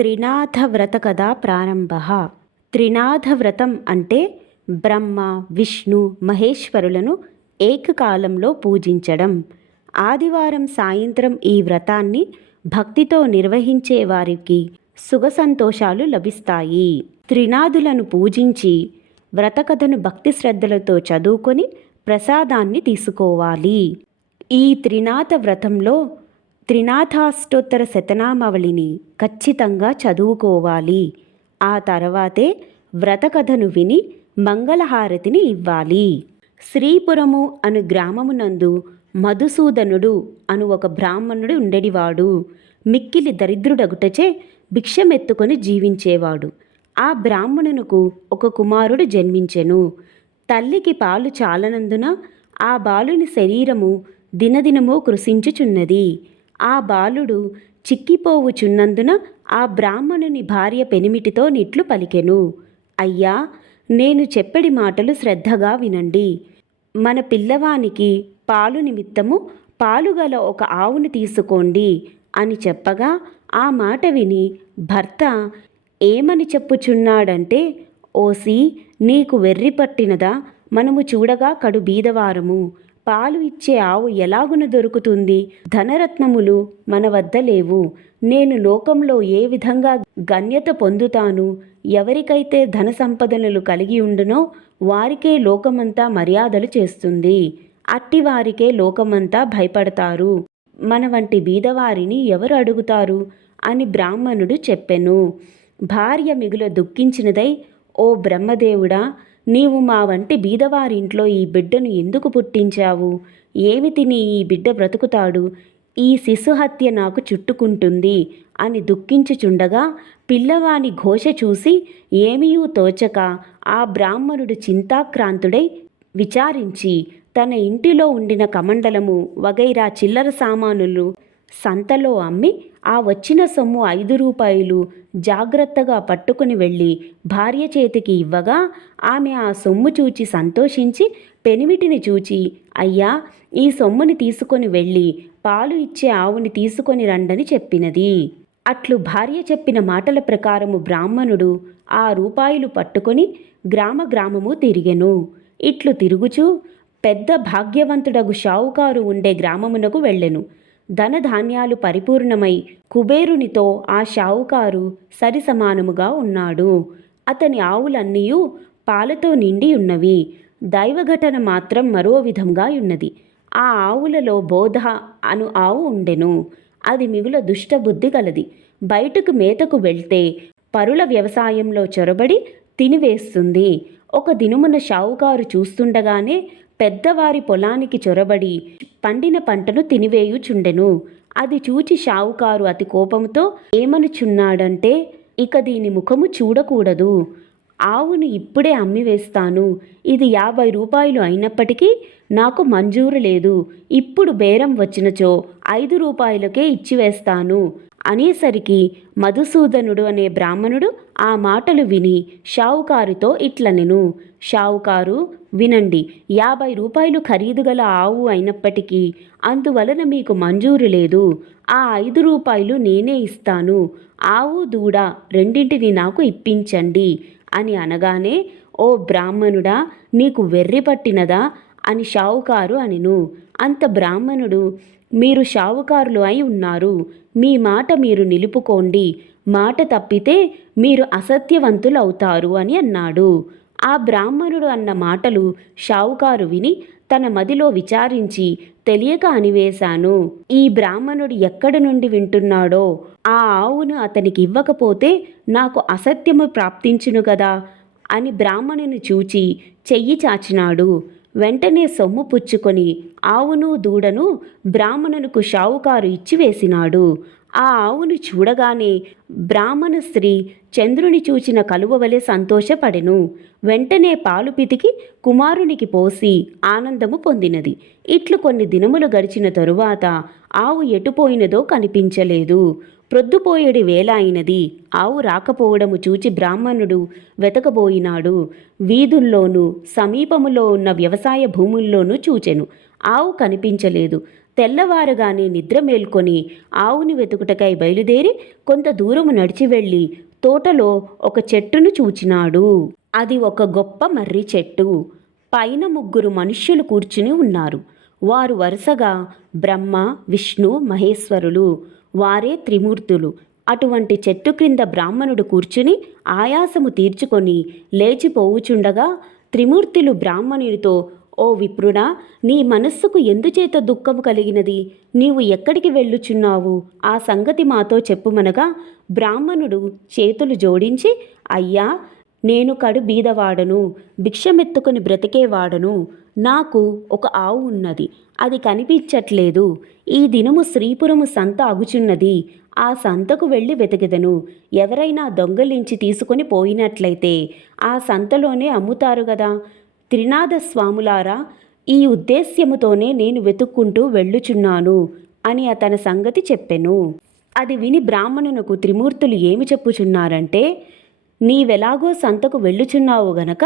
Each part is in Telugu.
త్రినాథ వ్రత కథ ప్రారంభ. త్రినాథ వ్రతం అంటే బ్రహ్మ, విష్ణు, మహేశ్వరులను ఏకకాలంలో పూజించడం. ఆదివారం సాయంత్రం ఈ వ్రతాన్ని భక్తితో నిర్వహించే వారికి సుఖ సంతోషాలు లభిస్తాయి. త్రినాథులను పూజించి వ్రతకథను భక్తి శ్రద్ధలతో చదువుకొని ప్రసాదాన్ని తీసుకోవాలి. ఈ త్రినాథ వ్రతంలో త్రినాథాష్టోత్తర శతనామావళిని ఖచ్చితంగా చదువుకోవాలి. ఆ తర్వాతే వ్రతకథను విని మంగళహారతిని ఇవ్వాలి. శ్రీపురము అను గ్రామమునందు మధుసూదనుడు అను ఒక బ్రాహ్మణుడు ఉండేవాడు. మిక్కిలి దరిద్రుడగుటచే భిక్షమెత్తుకొని జీవించేవాడు. ఆ బ్రాహ్మణునకు ఒక కుమారుడు జన్మించెను. తల్లికి పాలు చాలనందున ఆ బాలుని శరీరము దినదినము కృశించుచున్నది. ఆ బాలుడు చిక్కిపోవుచున్నందున ఆ బ్రాహ్మణుని భార్య పెనిమిటితో నిట్లు పలికెను. అయ్యా, నేను చెప్పడి మాటలు శ్రద్ధగా వినండి. మన పిల్లవానికి పాలు నిమిత్తము పాలుగల ఒక ఆవును తీసుకోండి అని చెప్పగా ఆ మాట విని భర్త ఏమని చెప్పుచున్నాడంటే, ఓసి, నీకు వెర్రి పట్టినదా? మనము చూడగా కడు బీదవారము. పాలు ఇచ్చే ఆవు ఎలాగున దొరుకుతుంది? ధనరత్నములు మన వద్ద లేవు. నేను లోకంలో ఏ విధంగా గణ్యత పొందుతాను? ఎవరికైతే ధన సంపదలు కలిగి ఉండునో వారికే లోకమంతా మర్యాదలు చేస్తుంది. అట్టివారికే లోకమంతా భయపడతారు. మన వంటి బీదవారిని ఎవరు అడుగుతారు అని బ్రాహ్మణుడు చెప్పెను. భార్య మిగుల దుఃఖించినదై, ఓ బ్రహ్మదేవుడా, నీవు మా వంటి బీదవారింట్లో ఈ బిడ్డను ఎందుకు పుట్టించావు? ఏమి తిని ఈ బిడ్డ బ్రతుకుతాడు? ఈ శిశుహత్య నాకు చుట్టుకుంటుంది అని దుఃఖించుచుండగా పిల్లవాని ఘోష చూసి ఏమీయూ తోచక ఆ బ్రాహ్మణుడు చింతాక్రాంతుడై విచారించి తన ఇంటిలో ఉండిన కమండలము వగైరా చిల్లర సామానులు సంతలో అమ్మి ఆ వచ్చిన సొమ్ము 5 రూపాయలు జాగ్రత్తగా పట్టుకుని వెళ్ళి భార్య చేతికి ఇవ్వగా ఆమె ఆ సొమ్ము చూచి సంతోషించి పెనిమిటిని చూచి, అయ్యా, ఈ సొమ్ముని తీసుకొని వెళ్ళి పాలు ఇచ్చే ఆవుని తీసుకొని రండని చెప్పినది. అట్లు భార్య చెప్పిన మాటల ప్రకారము బ్రాహ్మణుడు ఆ రూపాయలు పట్టుకొని గ్రామము తిరిగెను. ఇట్లు తిరుగుచూ పెద్ద భాగ్యవంతుడగు షావుకారు ఉండే గ్రామమునకు వెళ్ళెను. ధనధాన్యాలు పరిపూర్ణమై కుబేరునితో ఆ షావుకారు సరిసమానముగా ఉన్నాడు. అతని ఆవులన్నీయూ పాలతో నిండి ఉన్నవి. దైవఘటన మాత్రం మరో విధంగా ఉన్నది. ఆ ఆవులలో బోధ అను ఆవు ఉండెను. అది మిగుల దుష్టబుద్ధి గలది. బయటకు మేతకు వెళ్తే పరుల వ్యవసాయంలో చొరబడి తినివేస్తుంది. ఒక దినమున షావుకారు చూస్తుండగానే పెద్దవారి పొలానికి చొరబడి పండిన పంటను తినివేయుచుండెను. అది చూచి షావుకారు అతి కోపంతో ఏమనుచున్నాడంటే, ఇక దీని ముఖము చూడకూడదు. ఆవును ఇప్పుడే అమ్మివేస్తాను. ఇది 50 రూపాయలు అయినప్పటికీ నాకు మంజూరు లేదు. ఇప్పుడు బేరం వచ్చినచో 5 రూపాయలకే ఇచ్చివేస్తాను అనేసరికి మధుసూదనుడు అనే బ్రాహ్మణుడు ఆ మాటలు విని షావుకారుతో ఇట్లనెను. షావుకారు, వినండి. 50 రూపాయలు ఖరీదు గల ఆవు అయినప్పటికీ అందువలన మీకు మంజూరు లేదు. ఆ 5 రూపాయలు నేనే ఇస్తాను. ఆవు దూడ రెండింటిని నాకు ఇప్పించండి అని అనగానే, ఓ బ్రాహ్మణుడా, నీకు వెర్రి పట్టినదా అని షావుకారు అనెను. అంత బ్రాహ్మణుడు, మీరు షావుకారులు అయి ఉన్నారు. మీ మాట మీరు నిలుపుకోండి. మాట తప్పితే మీరు అసత్యవంతులవుతారు అని అన్నాడు. ఆ బ్రాహ్మణుడు అన్న మాటలు షావుకారు విని తన మదిలో విచారించి తెలియక అనివేశాను. ఈ బ్రాహ్మణుడు ఎక్కడి నుండి వింటున్నాడో ఆ ఆవును అతనికి ఇవ్వకపోతే నాకు అసత్యము ప్రాప్తించును కదా అని బ్రాహ్మణుని చూచి చెయ్యి చాచినాడు. వెంటనే సొమ్ము పుచ్చుకొని ఆవును దూడను బ్రాహ్మణునకు షావుకారు ఇచ్చివేసినాడు. ఆ ఆవును చూడగానే బ్రాహ్మణ స్త్రీ చంద్రుని చూచిన కలువ వలె సంతోషపడెను. వెంటనే పాలు పితికి కుమారునికి పోసి ఆనందము పొందినది. ఇట్లు కొన్ని దినములు గడిచిన తరువాత ఆవు ఎటుపోయినదో కనిపించలేదు. ప్రొద్దుపోయేడి వేళ అయినది. ఆవు రాకపోవడము చూచి బ్రాహ్మణుడు వెతకబోయినాడు. వీధుల్లోనూ సమీపములో ఉన్న వ్యవసాయ భూముల్లోనూ చూచెను. ఆవు కనిపించలేదు. తెల్లవారగానే నిద్ర మేల్కొని ఆవుని వెతుకుటకై బయలుదేరి కొంత దూరము నడిచి వెళ్ళి తోటలో ఒక చెట్టును చూచినాడు. అది ఒక గొప్ప మర్రి చెట్టు. పైన 3 మనుష్యులు కూర్చుని ఉన్నారు. వారు వరుసగా బ్రహ్మ, విష్ణు, మహేశ్వరులు. వారే త్రిమూర్తులు. అటువంటి చెట్టు క్రింద బ్రాహ్మణుడు కూర్చుని ఆయాసము తీర్చుకొని లేచిపోవుచుండగా త్రిమూర్తులు బ్రాహ్మణునితో, ఓ విప్రుడా, నీ మనస్సుకు ఎందుచేత దుఃఖము కలిగినది? నీవు ఎక్కడికి వెళ్ళుచున్నావు? ఆ సంగతి మాతో చెప్పుమనగా బ్రాహ్మణుడు చేతులు జోడించి, అయ్యా, నేను కడు బీదవాడను, భిక్షమెత్తుకుని బ్రతికేవాడను. నాకు ఒక ఆవు ఉన్నది, అది కనిపించట్లేదు. ఈ దినము శ్రీపురము సంత అగుచున్నది. ఆ సంతకు వెళ్ళి వెతికెదను. ఎవరైనా దొంగలించి తీసుకొని పోయినట్లయితే ఆ సంతలోనే అమ్ముతారు గదా. త్రినాథ స్వాములారా, ఈ ఉద్దేశ్యముతోనే నేను వెతుక్కుంటూ వెళ్ళుచున్నాను అని అతని సంగతి చెప్పెను. అది విని బ్రాహ్మణునకు త్రిమూర్తులు ఏమి చెప్పుచున్నారంటే, నీవెలాగో సంతకు వెళ్ళుచున్నావు గనక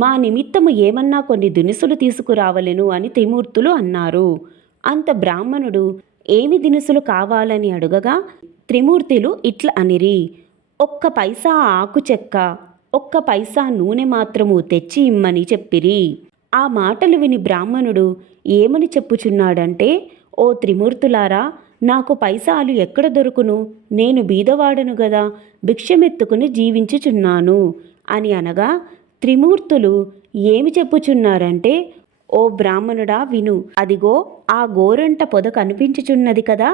మా నిమిత్తము ఏమన్నా కొన్ని దినుసులు తీసుకురావలెను అని త్రిమూర్తులు అన్నారు. అంత బ్రాహ్మణుడు ఏమి దినుసులు కావాలని అడుగగా త్రిమూర్తులు ఇట్ల అనిరి, 1 పైసా ఆకు చెక్క, 1 పైసా నూనె మాత్రము తెచ్చి ఇమ్మని చెప్పిరి. ఆ మాటలు విని బ్రాహ్మణుడు ఏమని చెప్పుచున్నాడంటే, ఓ త్రిమూర్తులారా, నాకు పైసాలు ఎక్కడ దొరుకును? నేను బీదవాడను గదా, భిక్షమెత్తుకుని జీవించుచున్నాను అని అనగా త్రిమూర్తులు ఏమి చెప్పుచున్నారంటే, ఓ బ్రాహ్మణుడా విను. అదిగో ఆ గోరంట పొద కనిపించుచున్నది కదా,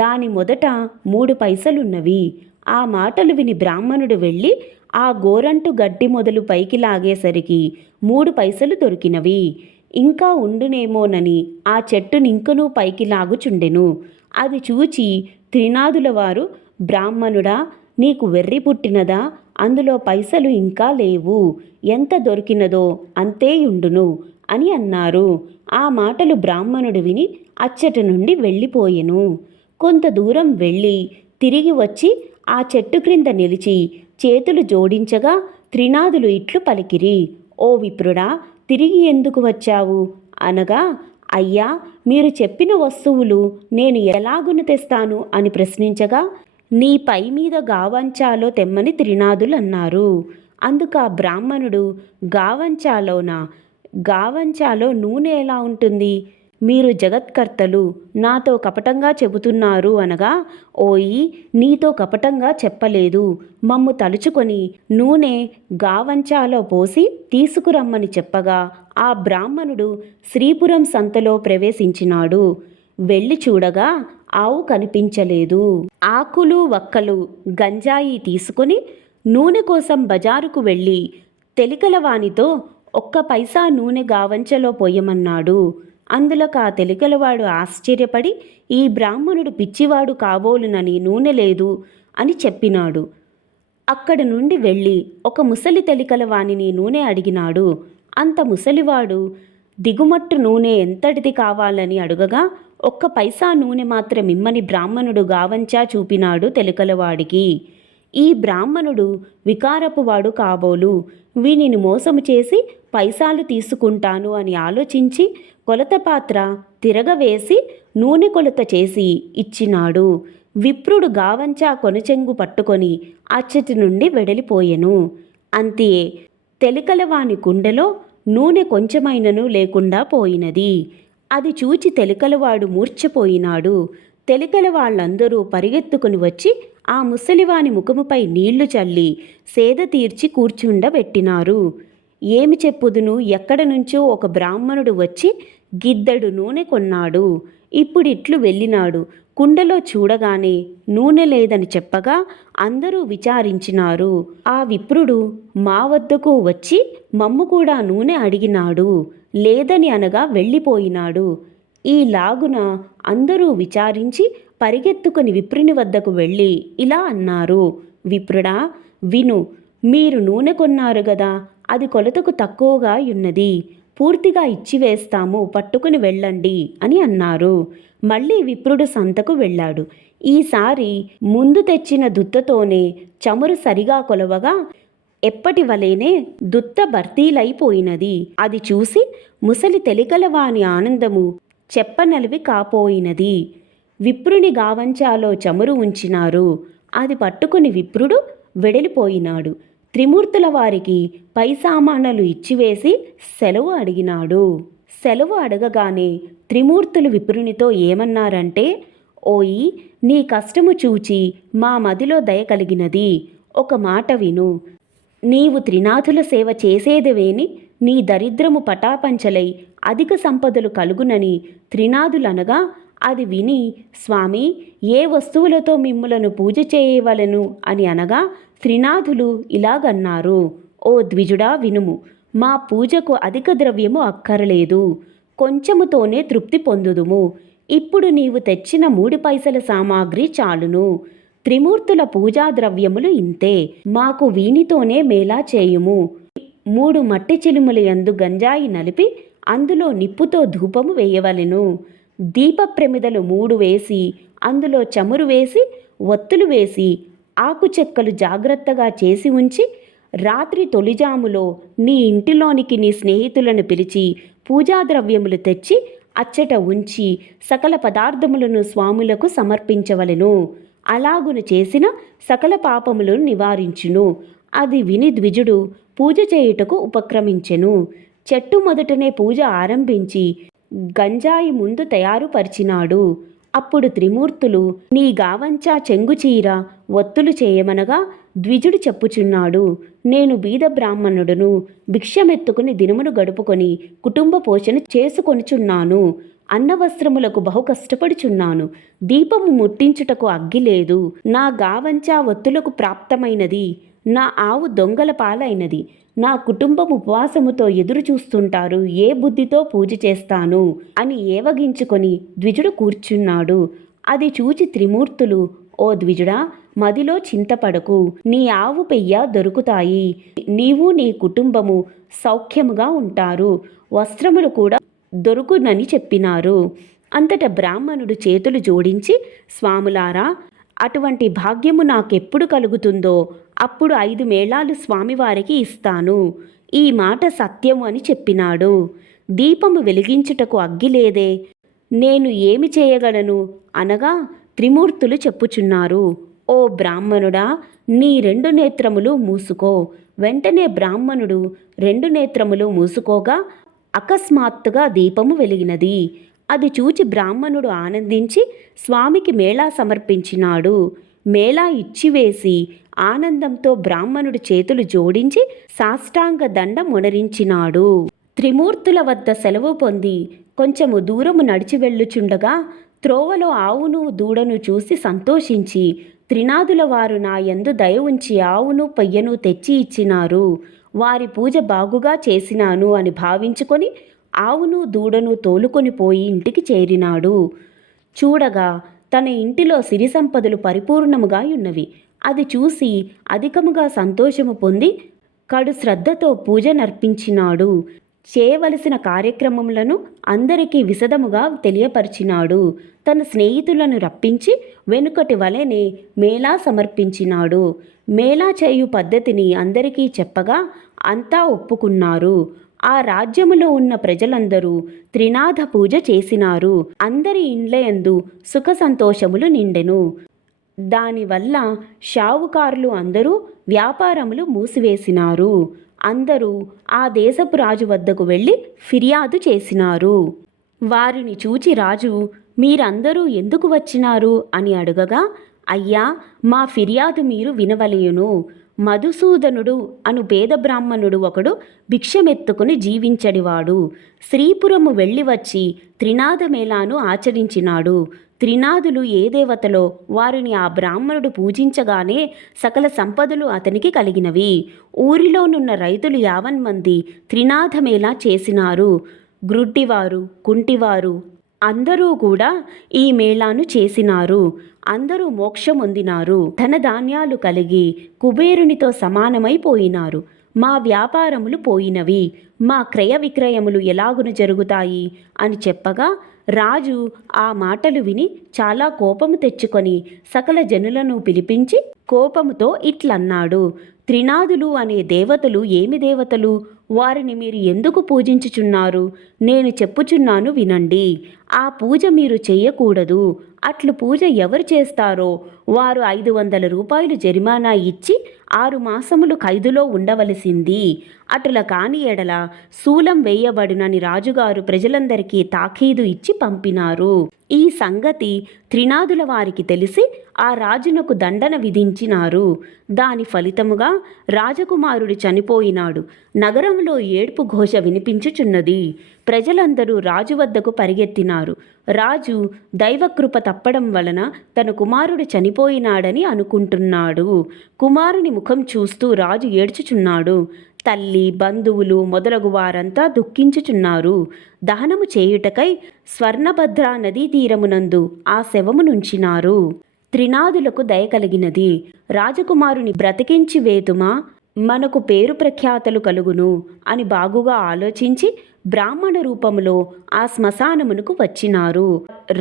దాని మొదట 3 పైసలున్నవి. ఆ మాటలు విని బ్రాహ్మణుడు వెళ్ళి ఆ గోరంటు గడ్డి మొదలు పైకి లాగేసరికి 3 పైసలు దొరికినవి. ఇంకా ఉండునేమోనని ఆ చెట్టునింకనూ పైకి లాగుచుండెను. అది చూచి త్రినాదుల వారు, బ్రాహ్మణుడా, నీకు వెర్రి పుట్టినదా? అందులో పైసలు ఇంకా లేవు. ఎంత దొరికినదో అంతేయుండును అని అన్నారు. ఆ మాటలు బ్రాహ్మణుడు విని అచ్చటి నుండి వెళ్ళిపోయెను. కొంత దూరం వెళ్ళి తిరిగి వచ్చి ఆ చెట్టు క్రింద నిలిచి చేతులు జోడించగా త్రినాదులు ఇట్లు పలికిరి, ఓ విప్రుడా, తిరిగి ఎందుకు వచ్చావు? అనగా, అయ్యా, మీరు చెప్పిన వస్తువులు నేను ఎలాగున తెస్తాను అని ప్రశ్నించగా, నీ పై మీద గావంచాలో తెమ్మని త్రినాదులు అన్నారు. అందుకు ఆ బ్రాహ్మణుడు, గావంచాలో నూనె ఎలా ఉంటుంది? మీరు జగత్కర్తలు నాతో కపటంగా చెబుతున్నారు అనగా, ఓయి, నీతో కపటంగా చెప్పలేదు. మమ్ము తలుచుకొని నూనె గావంచాలో పోసి తీసుకురమ్మని చెప్పగా ఆ బ్రాహ్మణుడు శ్రీపురం సంతలో ప్రవేశించినాడు. వెళ్ళి చూడగా ఆవు కనిపించలేదు. ఆకులు వక్కలు గంజాయి తీసుకొని నూనె కోసం బజారుకు వెళ్ళి తెలికలవానితో 1 పైసా నూనె గావంచలో పోయమన్నాడు. అందులోకి ఆ తెలికలవాడు ఆశ్చర్యపడి, ఈ బ్రాహ్మణుడు పిచ్చివాడు కాబోలునని నూనె లేదు అని చెప్పినాడు. అక్కడి నుండి వెళ్ళి ఒక ముసలి తెలికలవానిని నూనె అడిగినాడు. అంత ముసలివాడు దిగుమట్టు నూనె ఎంతటిది కావాలని అడుగగా 1 పైసా నూనె మాత్రం ఇమ్మని బ్రాహ్మణుడు గావంచా చూపినాడు తెలికలవాడికి. ఈ బ్రాహ్మణుడు వికారపువాడు కాబోలు, వీనిని మోసము చేసి పైసాలు తీసుకుంటాను అని ఆలోచించి కొలత పాత్ర తిరగవేసి నూనె కొలత చేసి ఇచ్చినాడు. విప్రుడు గావంచా కొనచెంగు పట్టుకొని అచ్చటి నుండి వెడలిపోయెను. అంతే, తెలికలవాని కుండెలో నూనె కొంచెమైనను లేకుండా పోయినది. అది చూచి తెలికలవాడు మూర్ఛపోయినాడు. తెలికల వాళ్ళందరూ పరిగెత్తుకుని వచ్చి ఆ ముసలివాని ముఖముపై నీళ్లు చల్లి సేద తీర్చి కూర్చుండబెట్టినారు. ఏమి చెప్పుదును, ఎక్కడ నుంచో ఒక బ్రాహ్మణుడు వచ్చి గిద్దెడు నూనె కొన్నాడు. ఇప్పుడిట్లు వెళ్ళినాడు. కుండలో చూడగానే నూనె లేదని చెప్పగా అందరూ విచారించినారు. ఆ విప్రుడు మా వద్దకు వచ్చి మమ్ము కూడా నూనె అడిగినాడు. లేదని అనగా వెళ్ళిపోయినాడు. ఈ లాగున అందరూ విచారించి పరిగెత్తుకుని విప్రుని వద్దకు వెళ్ళి ఇలా అన్నారు, విప్రుడా విను, మీరు నూనె కొన్నారు గదా, అది కొలతకు తక్కువగా ఉన్నది. పూర్తిగా ఇచ్చివేస్తాము, పట్టుకుని వెళ్ళండి అని అన్నారు. మళ్ళీ విప్రుడు సంతకు వెళ్ళాడు. ఈసారి ముందు తెచ్చిన దుత్తతోనే చమురు సరిగా కొలవగా ఎప్పటి వలెనే దుత్త భర్తీలైపోయినది. అది చూసి ముసలి తెలికలవాని ఆనందము చెప్పనలివి కాపోయినది. విప్రుని గావంచాలో చమురు ఉంచినారు. అది పట్టుకుని విప్రుడు వెడలిపోయినాడు. త్రిమూర్తుల వారికి పై సామానులు ఇచ్చివేసి సెలవు అడిగినాడు. సెలవు అడగగానే త్రిమూర్తులు విప్రునితో ఏమన్నారంటే, ఓయి, నీ కష్టము చూచి మా మదిలో దయ కలిగినది. ఒక మాట విను. నీవు త్రినాథుల సేవ చేసేదవేని నీ దరిద్రము పటాపంచలై అధిక సంపదలు కలుగునని త్రినాథులనగా అది విని, స్వామి, ఏ వస్తువులతో మిమ్ములను పూజ చేయవలను అని అనగా త్రినాథులు ఇలాగన్నారు, ఓ ద్విజుడా వినుము. మా పూజకు అధిక ద్రవ్యము అక్కరలేదు, కొంచెముతోనే తృప్తి పొందుదుము. ఇప్పుడు నీవు తెచ్చిన 3 పైసల సామాగ్రి చాలును. త్రిమూర్తుల పూజా ద్రవ్యములు ఇంతే, మాకు వీనితోనే మేలా చేయుము. 3 మట్టి చిలుముల యందు గంజాయి నలిపి అందులో నిప్పుతో ధూపము వేయవలెను. దీప ప్రమిదలు 3 వేసి అందులో చమురు వేసి ఒత్తులు వేసి ఆకు చెక్కలు జాగ్రత్తగా చేసి ఉంచి రాత్రి తొలిజాములో నీ ఇంటిలోనికి నీ స్నేహితులను పిలిచి పూజా ద్రవ్యములు తెచ్చి అచ్చట ఉంచి సకల పదార్థములను స్వాములకు సమర్పించవలెను. అలాగును చేసిన సకల పాపములను నివారించును. అది విని ద్విజుడు పూజ చేయుటకు ఉపక్రమించెను. చెట్టు మొదటనే పూజ ఆరంభించి గంజాయి ముందు తయారుపరిచినాడు. అప్పుడు త్రిమూర్తులు నీ గావంచా చెంగుచీర ఒత్తులు చేయమనగా ద్విజుడు చెప్పుచున్నాడు, నేను బీద బ్రాహ్మణుడును, భిక్షమెత్తుకుని దినమును గడుపుకొని కుటుంబ పోషణ చేసుకొనుచున్నాను. అన్నవస్త్రములకు బహు కష్టపడుచున్నాను. దీపము ముట్టించుటకు అగ్గి లేదు. నా గావంచా ఒత్తులకు ప్రాప్తమైనది. నా ఆవు దొంగల పాలైనది. నా కుటుంబం ఉపవాసముతో ఎదురు చూస్తుంటారు. ఏ బుద్ధితో పూజ చేస్తాను అని ఏవగించుకొని ద్విజుడు కూర్చున్నాడు. అది చూచి త్రిమూర్తులు, ఓ ద్విజుడా, మదిలో చింతపడకు. నీ ఆవు పెయ్య దొరుకుతాయి. నీవు నీ కుటుంబము సౌఖ్యముగా ఉంటారు. వస్త్రములు కూడా దొరుకునని చెప్పినారు. అంతట బ్రాహ్మణుడు చేతులు జోడించి, స్వాములారా, అటువంటి భాగ్యము నాకెప్పుడు కలుగుతుందో అప్పుడు 5 మేళాలు స్వామివారికి ఇస్తాను. ఈ మాట సత్యము అని చెప్పినాడు. దీపము వెలిగించుటకు అగ్గి లేదే, నేను ఏమి చేయగలను అనగా త్రిమూర్తులు చెప్పుచున్నారు, ఓ బ్రాహ్మణుడా, నీ 2 నేత్రములు మూసుకో. వెంటనే బ్రాహ్మణుడు 2 నేత్రములు మూసుకోగా అకస్మాత్తుగా దీపము వెలిగినది. అది చూచి బ్రాహ్మణుడు ఆనందించి స్వామికి మేళా సమర్పించినాడు. మేళా ఇచ్చివేసి ఆనందంతో బ్రాహ్మణుడు చేతులు జోడించి సాష్టాంగ దండ మొనరించినాడు. త్రిమూర్తుల వద్ద సెలవు పొంది కొంచెము దూరము నడిచి వెళ్ళుచుండగా త్రోవలో ఆవును దూడను చూసి సంతోషించి, త్రినాథుల వారు నా యందు దయ ఉంచి ఆవును పెయ్యను తెచ్చి ఇచ్చినారు. వారి పూజ బాగుగా చేసినాను అని భావించుకొని ఆవును దూడను తోలుకొని పోయి ఇంటికి చేరినాడు. చూడగా తన ఇంటిలో సిరి సంపదలు పరిపూర్ణముగా ఉన్నవి. అది చూసి అధికముగా సంతోషము పొంది కడు శ్రద్ధతో పూజ నర్పించినాడు. చేయవలసిన కార్యక్రమములను అందరికీ విశదముగా తెలియపరిచినాడు. తన స్నేహితులను రప్పించి వెనుకటి వలెనే మేళా సమర్పించినాడు. మేళా చేయు పద్ధతిని అందరికీ చెప్పగా అంతా ఒప్పుకున్నారు. ఆ రాజ్యములో ఉన్న ప్రజలందరూ త్రినాథ పూజ చేసినారు. అందరి ఇండ్లయందు సుఖ సంతోషములు నిండెను. దానివల్ల షావుకారులు అందరూ వ్యాపారములు మూసివేసినారు. అందరూ ఆ దేశపు రాజు వద్దకు వెళ్ళి ఫిర్యాదు చేసినారు. వారిని చూచి రాజు, మీరందరూ ఎందుకు వచ్చినారు అని అడగగా, అయ్యా, మా ఫిర్యాదు మీరు వినవలయును. మధుసూదనుడు అను పేద బ్రాహ్మణుడు ఒకడు భిక్షమెత్తుకుని జీవించడివాడు. శ్రీపురము వెళ్ళి వచ్చి త్రినాథ మేళాను ఆచరించినాడు. త్రినాథులు ఏ దేవతలో వారిని ఆ బ్రాహ్మణుడు పూజించగానే సకల సంపదలు అతనికి కలిగినవి. ఊరిలోనున్న రైతులు 50 మంది త్రినాథ మేళా చేసినారు. గ్రుడ్డివారు, కుంటివారు అందరూ కూడా ఈ మేళాను చేసినారు. అందరూ మోక్షమొందినారు. ధనధాన్యాలు కలిగి కుబేరునితో సమానమైపోయినారు. మా వ్యాపారములు పోయినవి. మా క్రయ విక్రయములు ఎలాగున జరుగుతాయి అని చెప్పగా రాజు ఆ మాటలు విని చాలా కోపము తెచ్చుకొని సకల జనులను పిలిపించి కోపముతో ఇట్లన్నాడు, త్రినాథులు అనే దేవతలు ఏమి దేవతలు? వారిని మీరు ఎందుకు పూజించుచున్నారు? నేను చెప్పుచున్నాను వినండి. ఆ పూజ మీరు చెయ్యకూడదు. అట్లు పూజ ఎవరు చేస్తారో వారు 500 రూపాయలు జరిమానా ఇచ్చి 6 మాసములు ఖైదులో ఉండవలసింది. అటుల కాని ఎడల శూలం వేయబడునని రాజుగారు ప్రజలందరికీ తాకీదు ఇచ్చి పంపినారు. ఈ సంగతి త్రినాదుల వారికి తెలిసి ఆ రాజునకు దండన విధించినారు. దాని ఫలితముగా రాజకుమారుడు చనిపోయినాడు. నగరంలో ఏడ్పు ఘోష వినిపించుచున్నది. ప్రజలందరూ రాజు వద్దకు పరిగెత్తినారు. రాజు దైవకృప తప్పడం వలన తన కుమారుడు చనిపోయినాడని అనుకుంటున్నాడు. కుమారుని ముఖం చూస్తూ రాజు ఏడ్చుచున్నాడు. తల్లి, బంధువులు మొదలగు వారంతా దుఃఖించుచున్నారు. దహనము చేయుటకై స్వర్ణభద్రా నదీ తీరమునందు ఆ శవమునుంచినారు. త్రినాదులకు దయ కలిగినది. రాజకుమారుని బ్రతికించి వేతుమా, మనకు పేరు ప్రఖ్యాతలు కలుగును అని బాగుగా ఆలోచించి బ్రాహ్మణ రూపములో ఆ శ్మశానమునకు వచ్చినారు.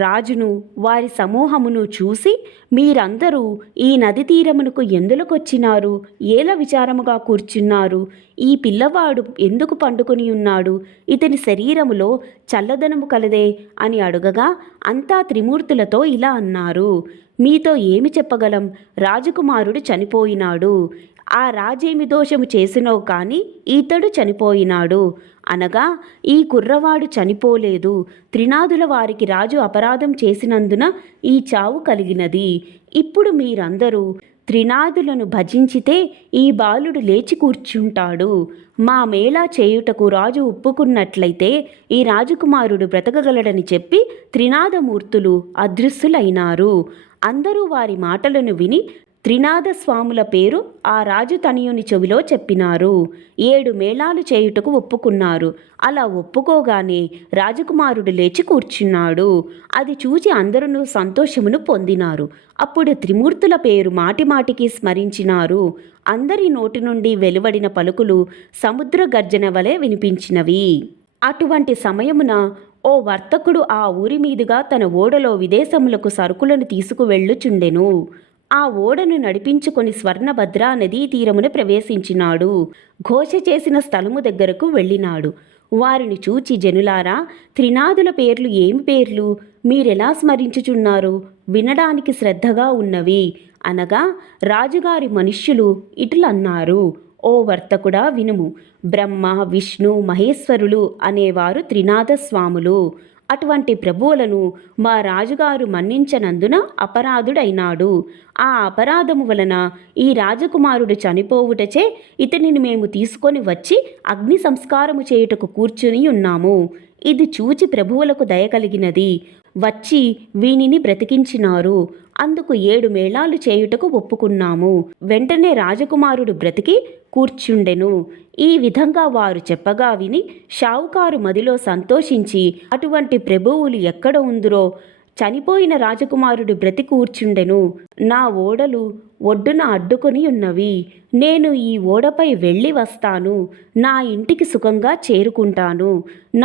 రాజును వారి సమూహమును చూసి, మీరందరూ ఈ నది తీరమునకు ఎందులకొచ్చినారు? ఏల విచారముగా కూర్చున్నారు? ఈ పిల్లవాడు ఎందుకు పండుకొని ఉన్నాడు? ఇతని శరీరములో చల్లదనము కలదే అని అడుగగా అంతా త్రిమూర్తులతో ఇలా అన్నారు. మీతో ఏమి చెప్పగలం? రాజకుమారుడు చనిపోయినాడు. ఆ రాజేమి దోషము చేసినో కాని ఇతడు చనిపోయినాడు అనగా ఈ కుర్రవాడు చనిపోలేదు. త్రినాదుల వారికి రాజు అపరాధం చేసినందున ఈ చావు కలిగినది. ఇప్పుడు మీరందరూ త్రినాదులను భజించితే ఈ బాలుడు లేచి కూర్చుంటాడు. మా మేళా చేయుటకు రాజు ఒప్పుకున్నట్లయితే ఈ రాజకుమారుడు బ్రతకగలడని చెప్పి త్రినాదమూర్తులు అదృశ్యులైనారు. అందరూ వారి మాటలను విని త్రినాద స్వాముల పేరు ఆ రాజు తనయుని చెవిలో చెప్పినారు. 7 మేళాలు చేయుటకు ఒప్పుకున్నారు. అలా ఒప్పుకోగానే రాజకుమారుడు లేచి కూర్చున్నాడు. అది చూచి అందరూ సంతోషమును పొందినారు. అప్పుడు త్రిమూర్తుల పేరు మాటిమాటికి స్మరించినారు. అందరి నోటి నుండి వెలువడిన పలుకులు సముద్ర గర్జన వలె వినిపించినవి. అటువంటి సమయమున ఓ వర్తకుడు ఆ ఊరి మీదుగా తన ఓడలో విదేశములకు సరుకులను తీసుకువెళ్ళుచుండెను. ఆ ఓడను నడిపించుకొని స్వర్ణభద్రా నదీ తీరమున ప్రవేశించినాడు. ఘోష చేసిన స్థలము దగ్గరకు వెళ్ళినాడు. వారిని చూచి, జనులారా, త్రినాదుల పేర్లు ఏమి పేర్లు? మీరెలా స్మరించుచున్నారు? వినడానికి శ్రద్ధగా ఉన్నవి అనగా రాజుగారి మనుష్యులు ఇటులన్నారు. ఓ వర్తకుడా వినుము. బ్రహ్మ, విష్ణు, మహేశ్వరులు అనేవారు త్రినాద స్వాములు. అటువంటి ప్రభువులను మా రాజుగారు మన్నించనందున అపరాధుడైనాడు. ఆ అపరాధము వలన ఈ రాజకుమారుడు చనిపోవుటచే ఇతనిని మేము తీసుకొని వచ్చి అగ్ని సంస్కారము చేయుటకు కూర్చుని ఉన్నాము. ఇది చూచి ప్రభువులకు దయ కలిగినది. వచ్చి వీనిని బ్రతికించినారు. అందుకు 7 మేళాలు చేయుటకు ఒప్పుకున్నాము. వెంటనే రాజకుమారుడు బ్రతికి కూర్చుండెను. ఈ విధంగా వారు చెప్పగా విని షావుకారు మదిలో సంతోషించి, అటువంటి ప్రభువులు ఎక్కడ ఉందురో, చనిపోయిన రాజకుమారుడు బ్రతి కూర్చుండెను. నా ఓడలు ఒడ్డున అడ్డుకొని ఉన్నవి. నేను ఈ ఓడపై వెళ్ళి వస్తాను. నా ఇంటికి సుఖంగా చేరుకుంటాను.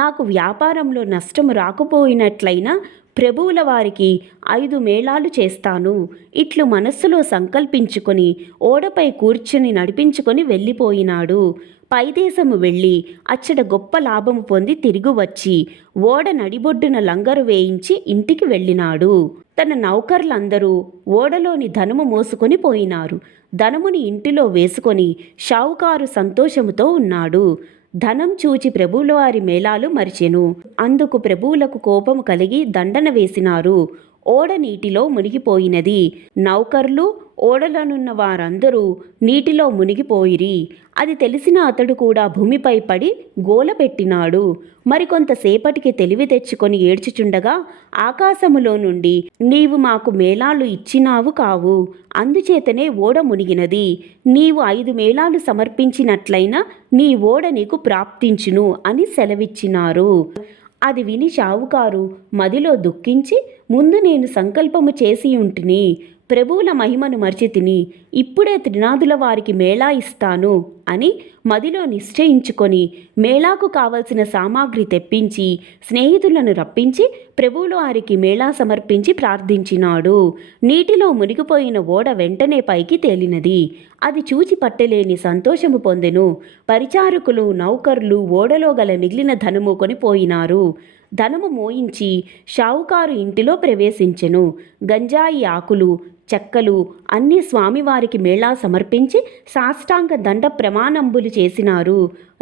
నాకు వ్యాపారంలో నష్టము రాకపోయినట్లయినా ప్రభువుల వారికి 5 మేళాలు చేస్తాను. ఇట్లు మనస్సులో సంకల్పించుకొని ఓడపై కూర్చుని నడిపించుకొని వెళ్ళిపోయినాడు. పైదేశము వెళ్ళి అచ్చట గొప్ప లాభము పొంది తిరిగి వచ్చి ఓడ నడిబొడ్డున లంగరు వేయించి ఇంటికి వెళ్ళినాడు. తన నౌకర్లందరూ ఓడలోని ధనము మోసుకొని పోయినారు. ధనముని ఇంటిలో వేసుకొని షావుకారు సంతోషముతో ఉన్నాడు. ధనం చూచి ప్రభువుల వారి మేళాలు మరిచెను. అందుకు ప్రభువులకు కోపము కలిగి దండన వేసినారు. ఓడ నీటిలో మునిగిపోయినది. నౌకర్లు, ఓడలనున్న వారందరూ నీటిలో మునిగిపోయిరి. అది తెలిసిన అతడు కూడా భూమిపై పడి గోల పెట్టినాడు. మరికొంతసేపటికి తెలివి తెచ్చుకొని ఏడ్చుచుండగా ఆకాశములో నుండి, నీవు మాకు మేళాలు ఇచ్చినావు కావు, అందుచేతనే ఓడ మునిగినది. నీవు 5 మేళాలు సమర్పించినట్లయినా నీ ఓడ నీకు ప్రాప్తించును అని సెలవిచ్చినారు. అది విని షావుకారు మదిలో దుఃఖించి, ముందు నేను సంకల్పము చేసి ఉంటిని, ప్రభువుల మహిమను మరిచితిని, ఇప్పుడే త్రినాథుల వారికి మేళా ఇస్తాను అని మదిలో నిశ్చయించుకొని మేళాకు కావలసిన సామాగ్రి తెప్పించి స్నేహితులను రప్పించి ప్రభువుల వారికి మేళా సమర్పించి ప్రార్థించినాడు. నీటిలో మునిగిపోయిన ఓడ వెంటనే పైకి తేలినది. అది చూచి పట్టలేని సంతోషము పొందెను. పరిచారకులు నౌకర్లు ఓడలో గల మిగిలిన ధనము కొనిపోయినారు. ధనము మోయించి షావుకారు ఇంటిలో ప్రవేశించెను. గంజాయి ఆకులు చెక్కలు అన్ని స్వామివారికి మేళా సమర్పించి సాష్టాంగ దండ ప్రమాణంబులు చేసినారు.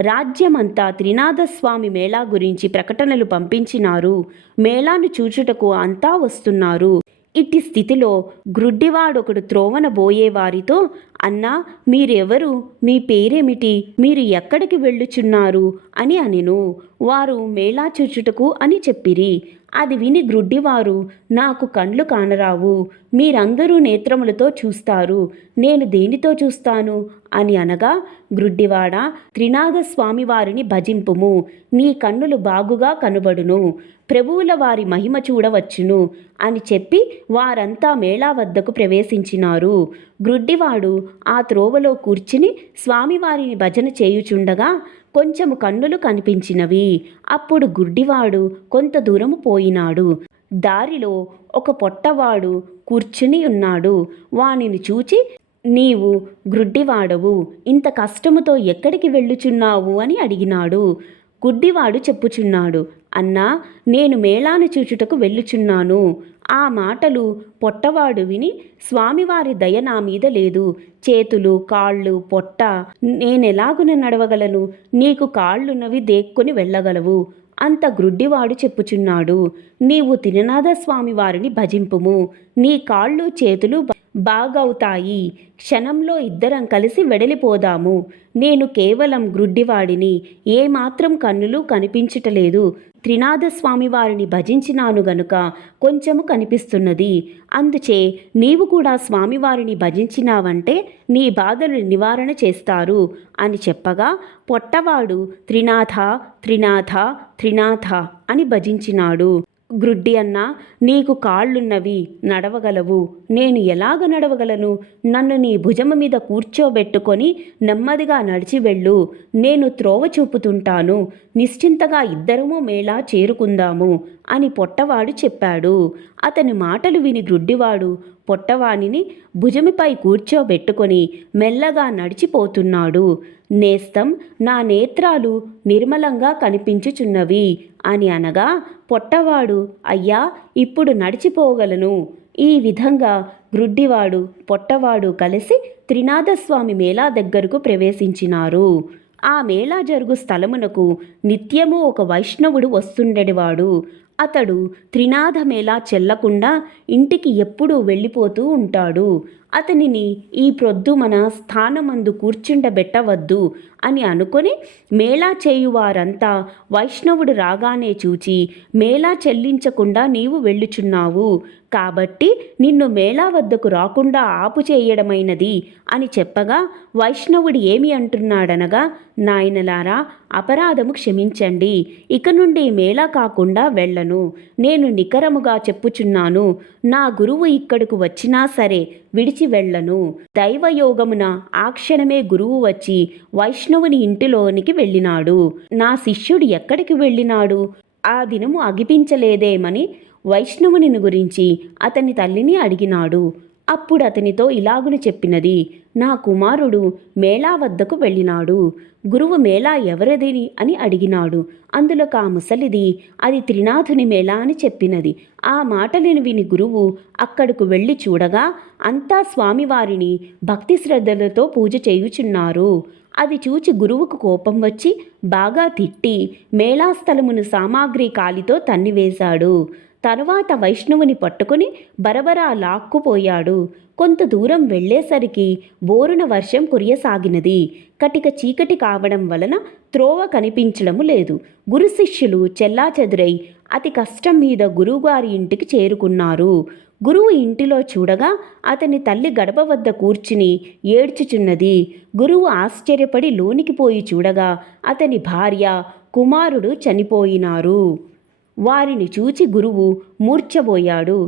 రాజ్యమంతా త్రినాథస్వామి మేళా గురించి ప్రకటనలు పంపించినారు. మేళాను చూచుటకు అంతా వస్తున్నారు. ఇట్టి స్థితిలో గ్రుడ్డివాడొకడు త్రోవన బోయే వారితో, అన్నా, మీరెవరు? మీ పేరేమిటి? మీరు ఎక్కడికి వెళ్ళుచున్నారు అని అనెను. వారు మేళా చూచుటకు అని చెప్పిరి. అది విని గ్రుడ్డివారు, నాకు కండ్లు కానరావు, మీరందరూ నేత్రములతో చూస్తారు, నేను దేనితో చూస్తాను అని అనగా, గ్రుడ్డివాడా, త్రినాథస్వామి వారిని భజింపుము, నీ కన్నులు బాగుగా కనుబడును, ప్రభువుల వారి మహిమ చూడవచ్చును అని చెప్పి వారంతా మేళా వద్దకు ప్రవేశించినారు. గ్రుడ్డివాడు ఆ త్రోవలో కూర్చుని స్వామివారిని భజన చేయుచుండగా కొంచెము కన్నులు కనిపించినవి. అప్పుడు గుడ్డివాడు కొంత దూరము పోయినాడు. దారిలో ఒక పొట్టవాడు కూర్చుని ఉన్నాడు. వానిని చూచి, నీవు గ్రుడ్డివాడవు, ఇంత కష్టముతో ఎక్కడికి వెళ్ళుచున్నావు అని అడిగినాడు. గుడ్డివాడు చెప్పుచున్నాడు, అన్నా, నేను మేళాను చూచుటకు వెళ్ళుచున్నాను. ఆ మాటలు పొట్టవాడు విని, స్వామివారి దయ నా మీద లేదు, చేతులు కాళ్ళు పొట్ట, నేనెలాగున నడవగలను? నీకు కాళ్ళున్నవి దేక్కొని వెళ్ళగలవు అంత గ్రుడ్డివాడు చెప్పుచున్నాడు. నీవు త్రినాథస్వామి వారిని భజింపుము, నీ కాళ్ళు చేతులు బాగవుతాయి. క్షణంలో ఇద్దరం కలిసి వెడలిపోదాము. నేను కేవలం గ్రుడ్డివాడిని, ఏమాత్రం కన్నులు కనిపించటలేదు. త్రినాథస్వామి వారిని భజించినాను గనుక కొంచెము కనిపిస్తున్నది. అందుచే నీవు కూడా స్వామివారిని భజించినావంటే నీ బాధలు నివారణ చేస్తారు అని చెప్పగా, పొట్టవాడు త్రినాథ త్రినాథ త్రినాథ అని భజించినాడు. గ్రుడ్డి అన్న, నీకు కాళ్ళున్నవి, నడవగలవు, నేను ఎలాగ నడవగలను? నన్ను నీ భుజము మీద కూర్చోబెట్టుకొని నెమ్మదిగా నడిచి వెళ్ళు, నేను త్రోవ చూపుతుంటాను, నిశ్చింతగా ఇద్దరము మేళా చేరుకుందాము అని పొట్టవాడు చెప్పాడు. అతని మాటలు విని గ్రుడ్డివాడు పొట్టవానిని భుజమిపై కూర్చోబెట్టుకొని మెల్లగా నడిచిపోతున్నాడు. నేస్తం, నా నేత్రాలు నిర్మలంగా కనిపించుచున్నవి అని అనగా, పొట్టవాడు, అయ్యా, ఇప్పుడు నడిచిపోగలను. ఈ విధంగా గ్రుడ్డివాడు పొట్టవాడు కలిసి త్రినాథస్వామి మేళా దగ్గరకు ప్రవేశించినారు. ఆ మేళా జరుగు స్థలమునకు నిత్యము ఒక వైష్ణవుడు వస్తుండేవాడు. అతడు త్రినాథ మేళా చెల్లకుండా ఇంటికి ఎప్పుడూ వెళ్ళిపోతూ ఉంటాడు. అతనిని ఈ ప్రొద్దు మన స్థానమందు కూర్చుండబెట్టవద్దు అని అనుకొని మేళా చేయువారంతా వైష్ణవుడు రాగానే చూచి, మేళా చెల్లించకుండా నీవు వెళ్ళుచున్నావు కాబట్టి నిన్ను మేళా వద్దకు రాకుండా ఆపు చేయడమైనది అని చెప్పగా, వైష్ణవుడు ఏమి అంటున్నాడనగా, నాయనలారా, అపరాధము క్షమించండి, ఇక నుండి మేళా కాకుండా వెళ్ళను. నేను నికరముగా చెప్పుచున్నాను, నా గురువు ఇక్కడకు వచ్చినా సరే విడిచి వెళ్ళను. దైవయోగమున ఆ క్షణమే గురువు వచ్చి వైష్ణవుని ఇంటిలోనికి వెళ్ళినాడు. నా శిష్యుడు ఎక్కడికి వెళ్ళినాడు? ఆ దినము అగిపించలేదేమని వైష్ణవుని గురించి అతని తల్లిని అడిగినాడు. అప్పుడు అతనితో ఇలాగున చెప్పినది, నా కుమారుడు మేళా వద్దకు వెళ్ళినాడు. గురువు మేళా ఎవరిది అని అడిగినాడు. అందులోకి ఆ ముసలిది అది త్రినాథుని మేళా అని చెప్పినది. ఆ మాటలను విని గురువు అక్కడకు వెళ్ళి చూడగా అంతా స్వామివారిని భక్తి శ్రద్ధలతో పూజ చేయుచున్నారు. అది చూచి గురువుకు కోపం వచ్చి బాగా తిట్టి మేళాస్థలమును సామాగ్రి కాలితో తన్నివేశాడు. తరువాత వైష్ణవుని పట్టుకుని బరబరా లాక్కుపోయాడు. కొంత దూరం వెళ్ళేసరికి బోరున వర్షం కురియసాగినది. కటిక చీకటి కావడం వలన త్రోవ కనిపించడము లేదు. గురు శిష్యులు చెల్లాచెదురై అతి కష్టం మీద గురువుగారి ఇంటికి చేరుకున్నారు. గురువు ఇంటిలో చూడగా అతని తల్లి గడప వద్ద కూర్చుని ఏడ్చుచున్నది. గురువు ఆశ్చర్యపడి లోనికి పోయి చూడగా అతని భార్య కుమారుడు చనిపోయినారు. వారిని చూచి గురువు మూర్ఛబోయాడు.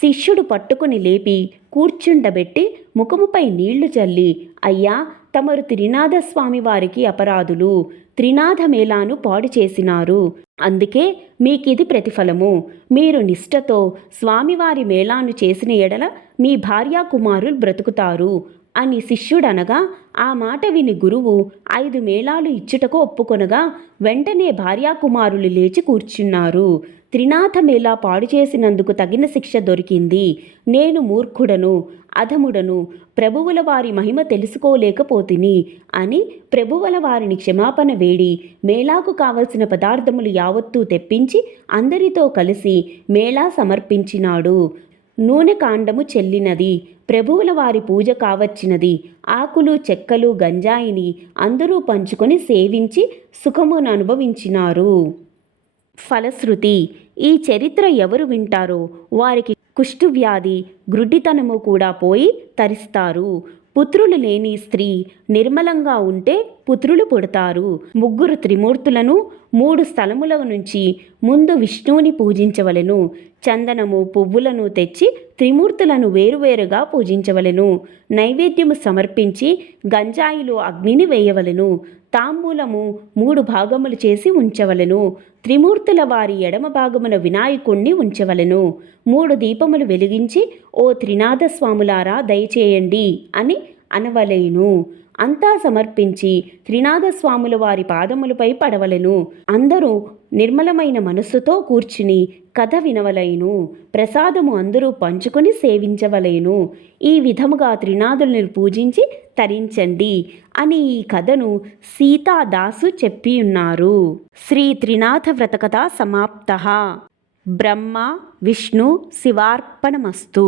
శిష్యుడు పట్టుకుని లేపి కూర్చుండబెట్టి ముఖముపై నీళ్లు చల్లి, అయ్యా, తమరు త్రినాథస్వామి వారికి అపరాధులు, త్రినాథ మేళాను పాడు చేసినారు. అందుకే మీకిది ప్రతిఫలము. మీరు నిష్ఠతో స్వామివారి మేళాను చేసిన ఎడల మీ భార్యాకుమారులు బ్రతుకుతారు అని శిష్యుడనగా, ఆ మాట విని గురువు 5 మేళాలు ఇచ్చుటకు ఒప్పుకొనగా వెంటనే భార్యాకుమారులు లేచి కూర్చున్నారు. త్రినాథ మేళా పాడు చేసినందుకు తగిన శిక్ష దొరికింది. నేను మూర్ఖుడను, అధముడను, ప్రభువుల వారి మహిమ తెలుసుకోలేకపోతిని అని ప్రభువుల వారిని క్షమాపణ వేడి మేళాకు కావలసిన పదార్థములు యావత్తూ తెప్పించి అందరితో కలిసి మేళా సమర్పించినాడు. నూనె కాండము చెల్లినది, ప్రభువుల వారి పూజ కావచ్చినది. ఆకులు చెక్కలు గంజాయిని అందరూ పంచుకొని సేవించి సుఖమును అనుభవించినారు. ఫలశ్రుతి: ఈ చరిత్ర ఎవరు వింటారో వారికి కుష్ఠువ్యాధి, గ్రుడ్డితనము కూడా పోయి తరిస్తారు. పుత్రులు లేని స్త్రీ నిర్మలంగా ఉంటే పుత్రులు పుడతారు. 3 త్రిమూర్తులను 3 స్థలముల నుంచి ముందు విష్ణువుని పూజించవలెను. చందనము పువ్వులను తెచ్చి త్రిమూర్తులను వేరువేరుగా పూజించవలెను. నైవేద్యము సమర్పించి గంజాయిలో అగ్నిని వేయవలెను. తాంబూలము 3 భాగములు చేసి ఉంచవలెను. త్రిమూర్తుల వారి ఎడమ భాగమున వినాయకుణ్ణి ఉంచవలెను. 3 దీపములు వెలిగించి, ఓ త్రినాథ స్వాములారా దయచేయండి అని అనవలేను. అంతా సమర్పించి త్రినాథస్వాముల వారి పాదములపై పడవలెను. అందరూ నిర్మలమైన మనస్సుతో కూర్చుని కథ వినవలెను. ప్రసాదము అందరూ పంచుకొని సేవించవలెను. ఈ విధముగా త్రినాథులను పూజించి తరించండి అని ఈ కథను సీతాదాసు చెప్పియున్నారు. శ్రీ త్రినాథ వ్రతకథ సమాప్తః. బ్రహ్మ విష్ణు శివార్పణమస్తు.